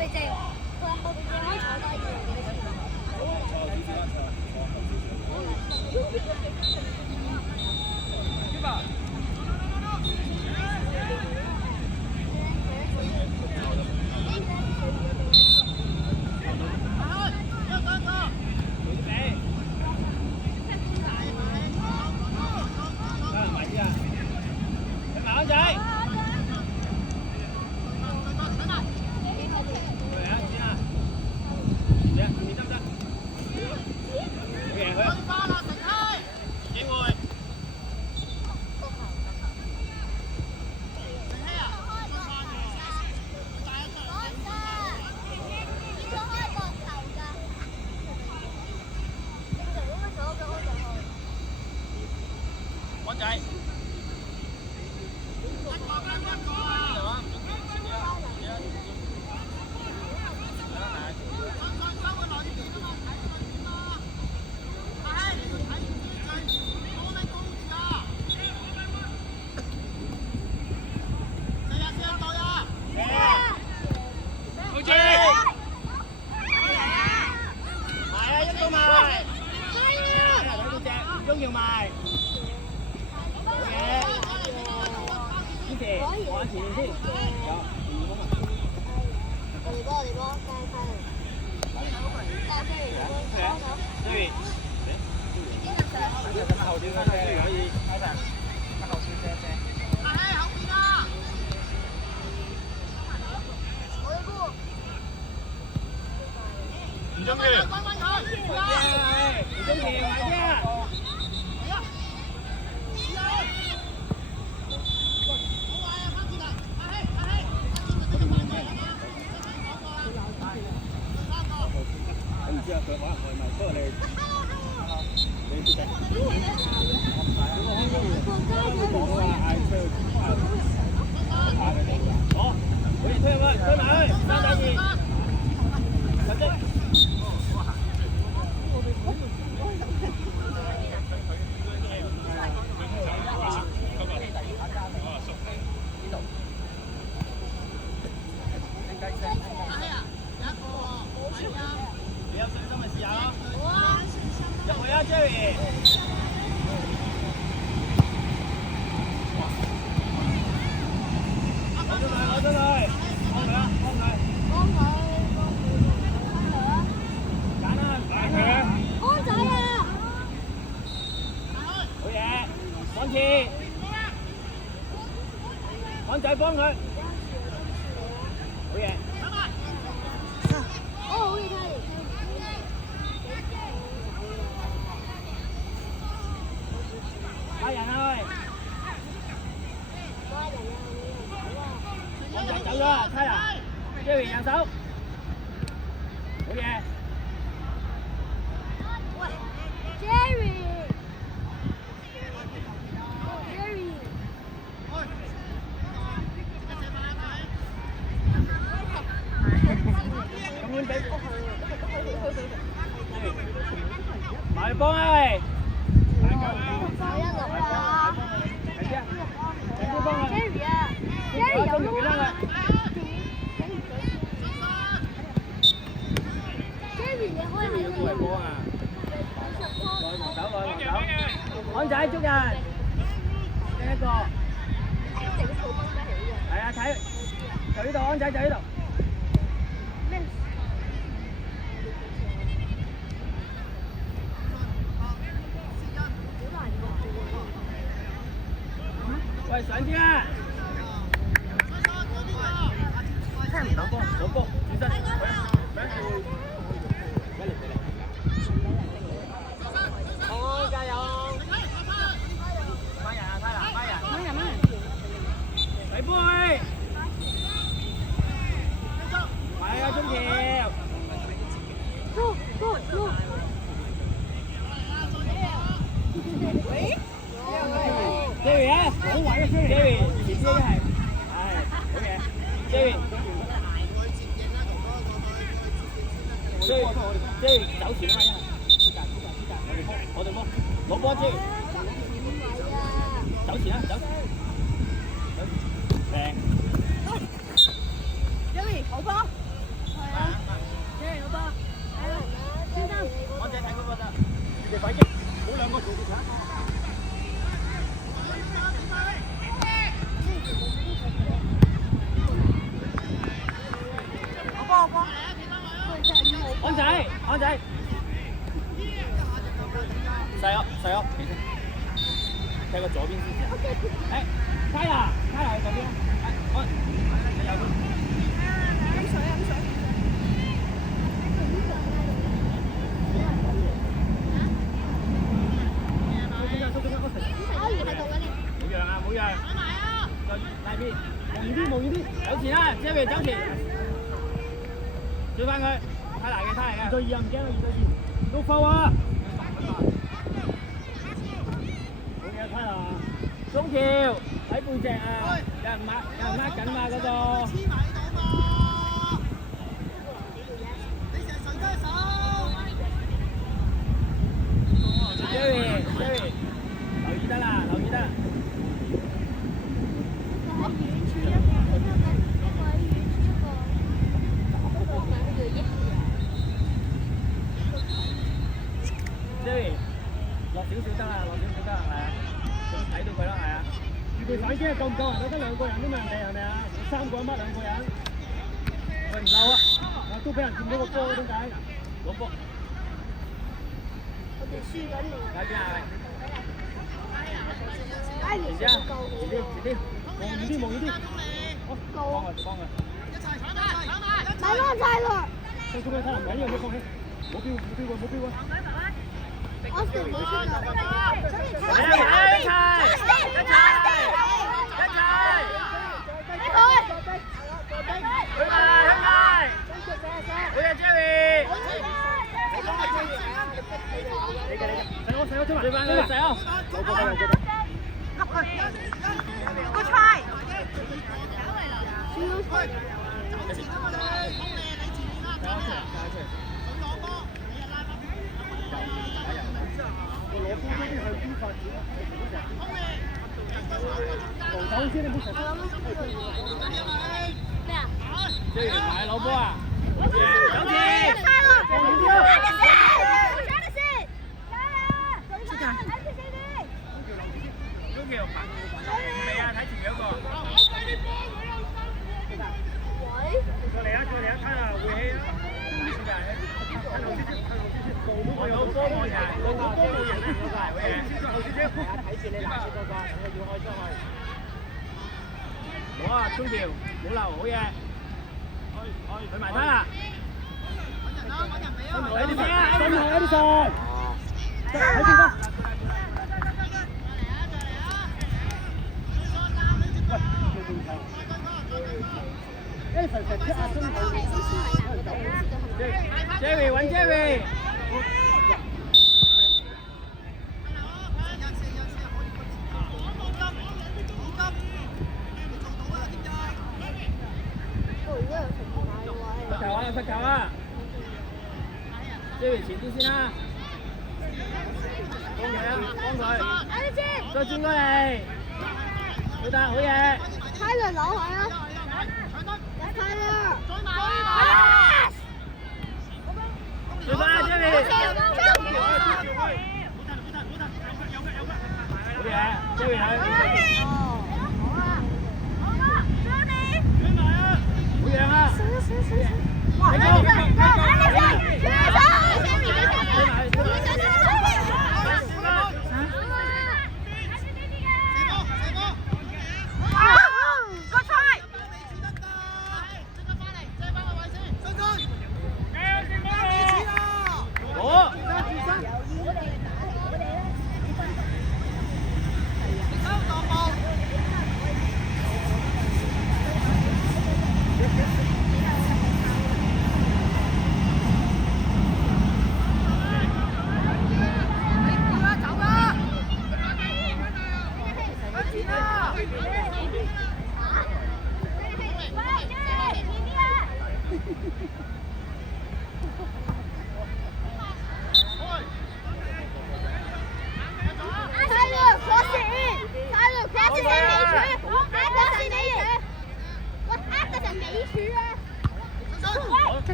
備證，佢話後備證可以坐低嘅，幾多錢？幫佢，好嘢！哦，好嘢睇！拉人啊喂！安仔走咗啊，差人 ，Jerry 右手，好嘢！喂 ，Jerry。埋幫啊喂！我一路啦。Jerry 啊，Jerry 有撈啊！Jerry 你可以喺度。安仔捉人，第一個。係啊，睇就呢度，安仔就呢度。喂，上啲啦！聽唔到波，冇波，轉身。好，加油！班人啊，睇啦，班人。嚟杯。係啊，中條。Jerry 啊，好玩嘅 Jerry， 前邊係，係，好嘢 ，Jerry，Jerry 走前啊嘛，我哋波，攞波 Jerry， 走前啊，走，Jerry 好波，仔，細屋，起身，睇個左邊先。誒，卡呀，卡呀喺嗰邊。我右邊。飲水。冇讓啊，冇讓。再拉邊，望遠啲，走前啦，Jerry走前。追翻佢，太難嘅。2對2啊，唔驚啦，2對2。喐後啊！好嘢，太難。中條喺背脊啊，有人抹緊嘛嗰個。Jerry，留意得啦。Jerry，落少少得啦，係啊，咁睇到佢啦，係啊。預備反擊夠唔夠人？得2個人都未人哋係咪啊？3個人乜2個人？喂，唔漏啊！都俾人掂到個波，點解？攞波。我哋輸緊嚟。喺邊啊？遲啲，望遠啲。幫佢。咪咯，收佢睇唔緊要，你放棄。冇標喎。我成冇出嚟。一齊。好嘢 ，Jerry。追翻佢，細歐。Good try。咩啊？Jerry買攞波啊！走前。未啊，睇前面嗰個。再嚟啊，睇下回氣啊！我有波冇人，我有波冇人咧，我係會嘅。睇住你攔住嗰個，我要開出去。好啊，中條，冇漏，好嘢。去埋單啦！揾人俾啊！喺啲先啊！喺啲上。喺邊個？Jerry 揾 Jerry。罰球啊！Jerry 前啲先啦。幫佢。再轉過嚟。好得，好嘢。Tyler 攞佢啊！追翻 Jerry。好嘢 ，Jerry 睇。好嘢啊！哇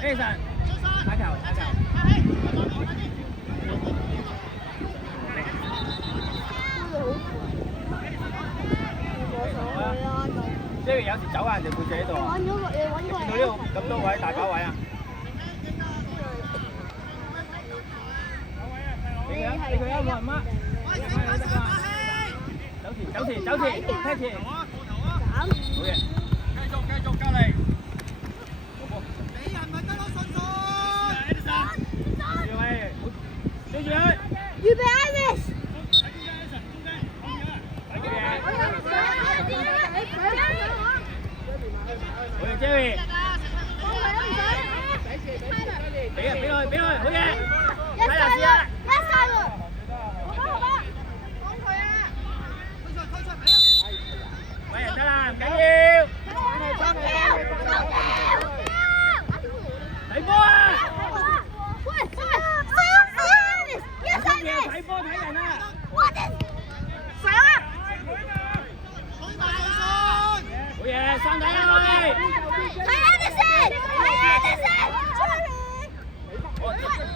！Jason，打球。即係有時走下人哋背脊喺度啊！見到呢度咁多位大把位啊！俾佢一個人乜？走前，踢前。好嘢！繼續隔離。俾人咪得咯，順順。追住佢。預備 Iris。好嘢 ，Jerry。俾佢，好嘢。睇下先啊！喂，得啦，唔緊要。睇波啊！睇波睇人啊！好嘢，三體啊喂！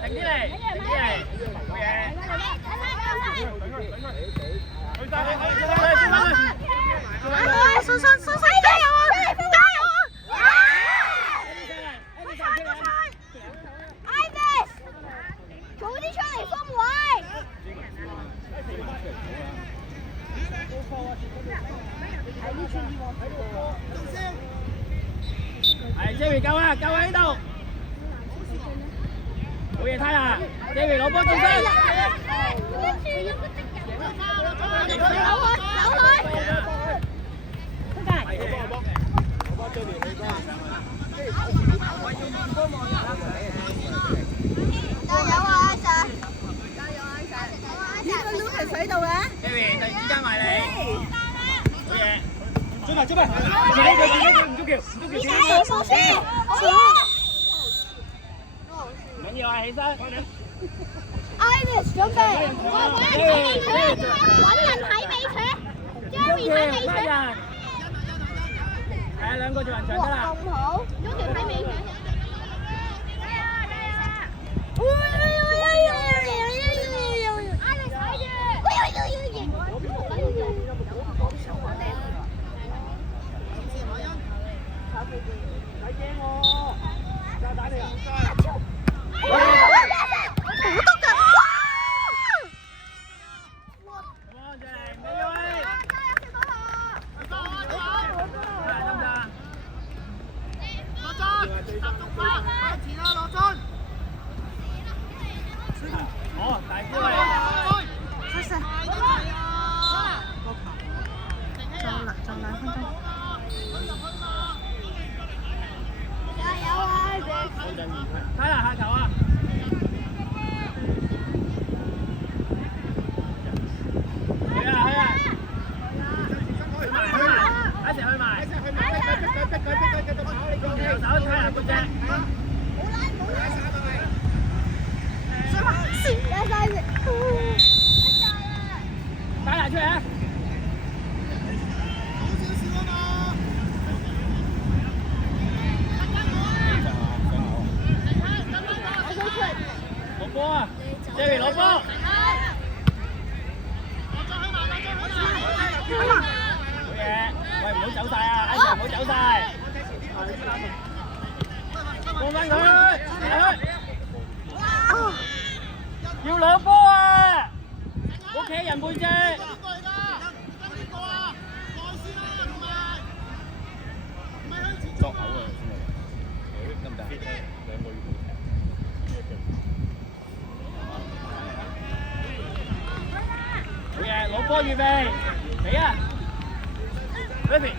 停啲嚟，好嘢！信加油啊！加油啊！Iris， 早啲出嚟封位。係 Jerry 夠啊，夠喺度。好嘢，睇下 Jerry 攞波中身。加油啊阿 Sir！ 呢個 Lucas 喺度嘅。Jerry 突然之間埋嚟。好嘢。追埋，唔足球。唔緊要啊，起身。Iris 準備。揾人睇美腿。Jerry 睇美腿。係啊，兩個做人牆得啦。咁好，嗰條睇美腿。睇下下球啊！去啊！去埋，一齊去埋。右手睇下背脊。打下出嚟啊！攞波啊 ！Jerry 攞波。好嘢！喂，唔好走晒啊！一齊唔好走晒。放翻佢，要兩波啊！屋企人背脊。作口啊！得唔得？兩個月冇踢。好嘢，攞波預備，嚟啊 ！Baby。